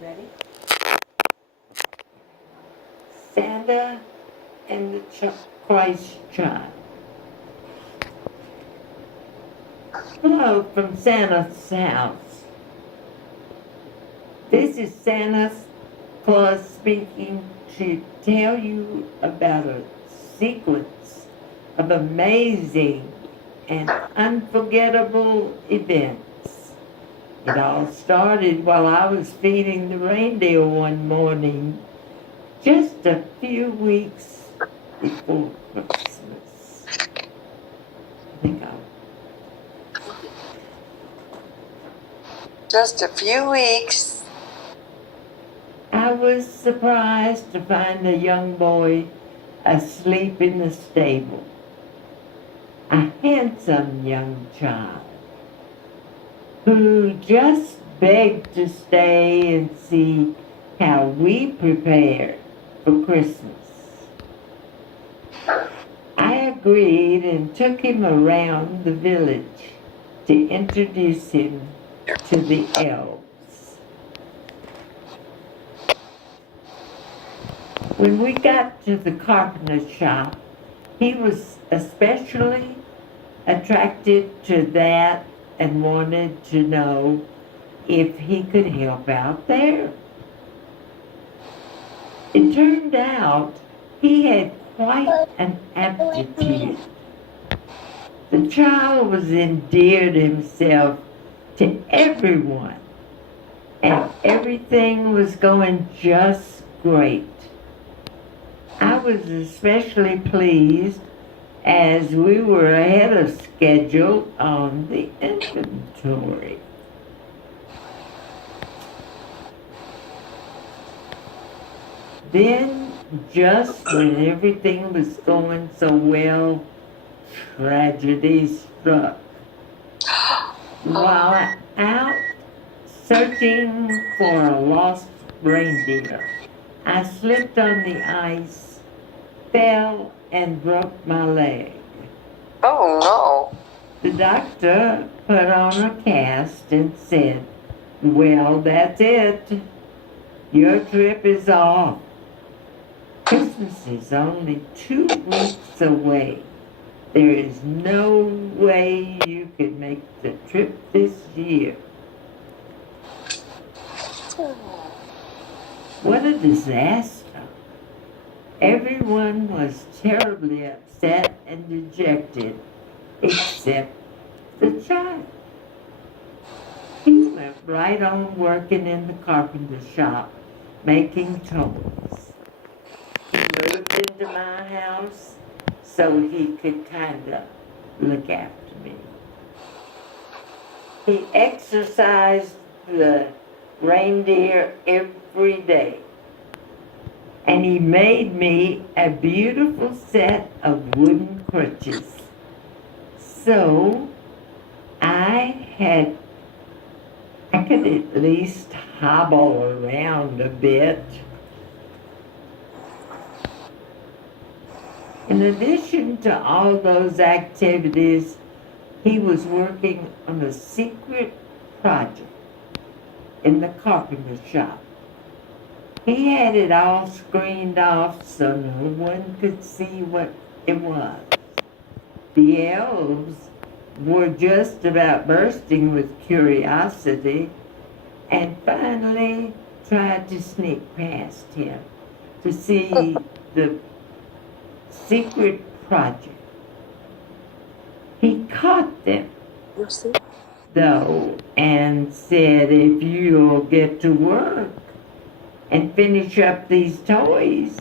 Ready? Santa and the Christ child. Hello from Santa's house. This is Santa Claus speaking to tell you about a sequence of amazing and unforgettable events. It all started while I was feeding the reindeer one morning, just a few weeks before Christmas. Just a few weeks. I was surprised to find a young boy asleep in the stable. A handsome young child who just begged to stay and see how we prepared for Christmas. I agreed and took him around the village to introduce him to the elves. When we got to the carpenter's shop, he was especially attracted to that and wanted to know if he could help out there. It turned out he had quite an aptitude. The child was endeared himself to everyone, and everything was going just great. I was especially pleased as we were ahead of schedule on the inventory. Then, just when everything was going so well, tragedy struck. While out searching for a lost reindeer, I slipped on the ice, fell, and broke my leg. Oh, no. The doctor put on a cast and said, "Well, that's it. Your trip is off. Christmas is only 2 weeks away. There is no way you can make the trip this year." What a disaster. Everyone was terribly upset and dejected, except the child. He went right on working in the carpenter's shop, making toys. He moved into my house so he could kind of look after me. He exercised the reindeer every day, and he made me a beautiful set of wooden crutches. So I could at least hobble around a bit. In addition to all those activities, he was working on a secret project in the carpenter's shop. He had it all screened off so no one could see what it was. The elves were just about bursting with curiosity and finally tried to sneak past him to see the secret project. He caught them, though, and said, "If you'll get to work and finish up these toys,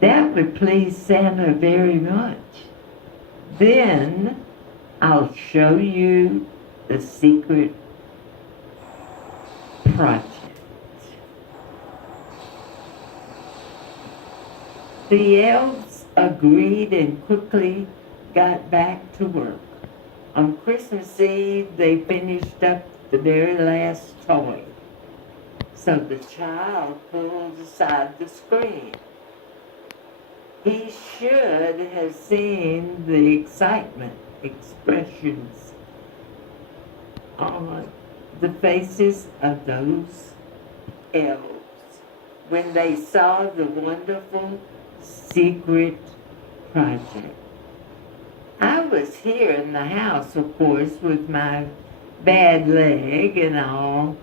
that would please Santa very much. Then I'll show you the secret project." The elves agreed and quickly got back to work. On Christmas Eve, they finished up the very last toy. So the child pulled aside the screen. He should have seen the excitement expressions on the faces of those elves. when they saw the wonderful secret project. I was here in the house, of course, with my bad leg and all.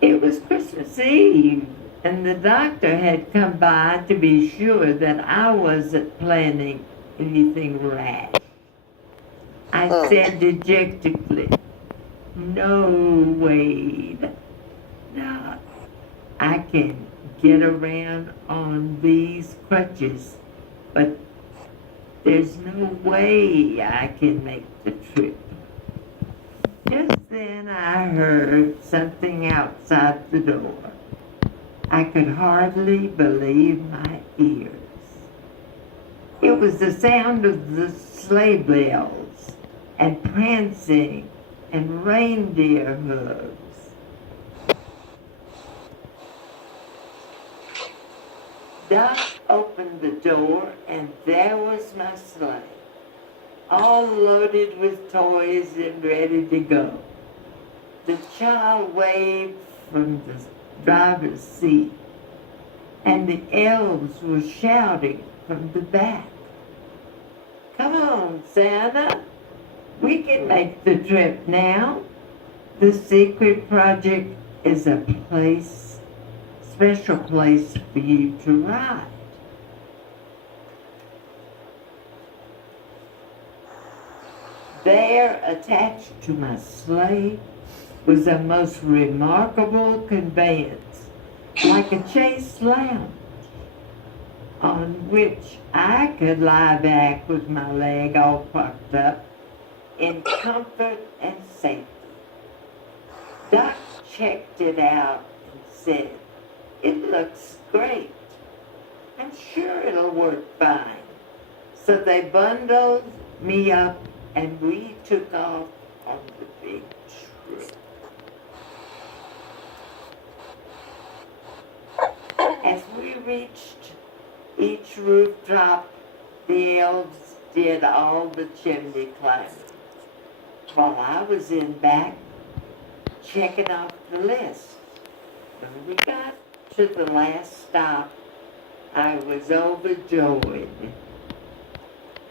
It was Christmas Eve, and the doctor had come by to be sure that I wasn't planning anything rash. I said dejectedly, "No, Wade. No, I can get around on these crutches, but there's no way I can make the trip." Just then I heard something outside the door. I could hardly believe my ears. It was the sound of the sleigh bells and prancing and reindeer hooves. Doc opened the door and there was my sleigh, all loaded with toys and ready to go. The child waved from the driver's seat, and the elves were shouting from the back, "Come on, Santa, we can make the trip now. The secret project is a special place for you to ride." There, attached to my sleigh, was a most remarkable conveyance, like a chaise lounge, on which I could lie back with my leg all propped up in comfort and safety. Doc checked it out and said, "It looks great. I'm sure it'll work fine." So they bundled me up and we took off on the big trip. As we reached each rooftop, the elves did all the chimney climbing, while I was in back checking off the list. When we got to the last stop, I was overjoyed.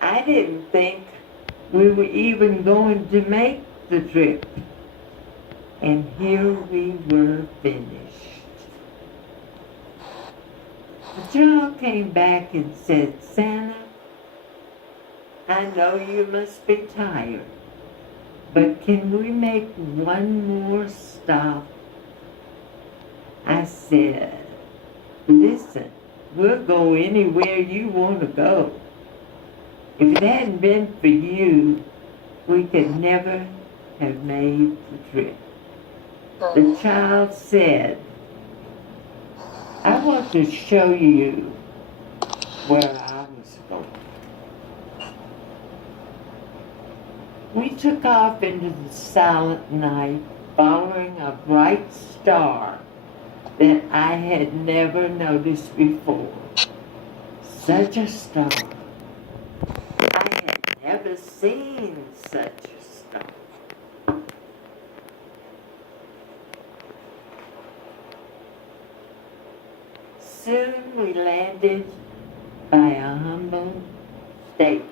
I didn't think we were even going to make the trip. And here we were finished. The child came back and said, "Santa, I know you must be tired, but can we make one more stop?" I said, "Listen, we'll go anywhere you want to go. If it hadn't been for you, we could never have made the trip." The child said, "I want to show you where I was going." We took off into the silent night, following a bright star that I had never noticed before. Such a star. I had never seen such a star. Soon we landed by a humble stable.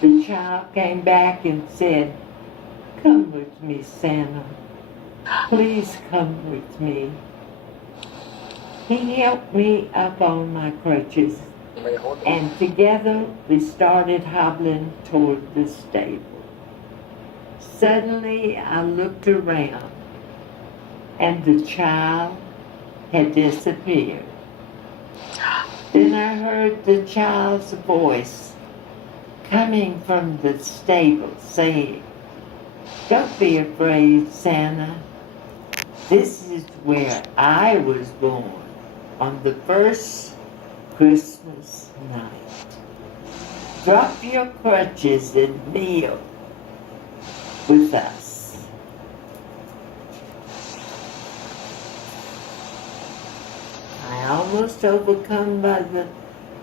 The child came back and said, "Come with me, Santa. Please come with me." He helped me up on my crutches, and together we started hobbling toward the stable. Suddenly I looked around, and the child had disappeared. Then I heard the child's voice coming from the stable saying, "Don't be afraid, Santa. This is where I was born on the first Christmas night. Drop your crutches and kneel with us." I, almost overcome by the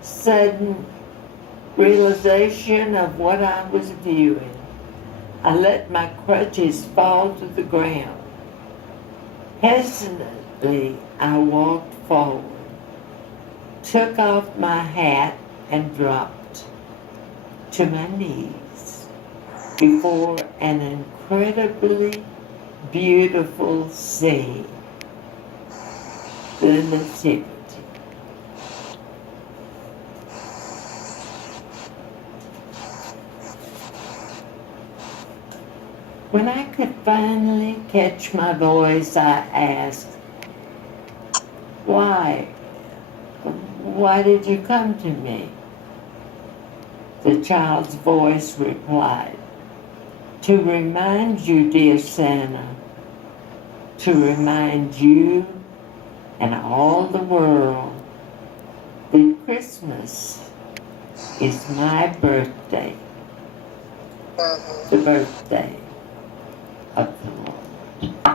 sudden realization of what I was viewing, I let my crutches fall to the ground. Hesitant Silently, I walked forward, took off my hat, and dropped to my knees before an incredibly beautiful scene, the Nativity. When I could finally catch my voice, I asked, "Why? Why did you come to me?" The child's voice replied, "To remind you, dear Santa, to remind you and all the world that Christmas is my birthday, the birthday of the Lord."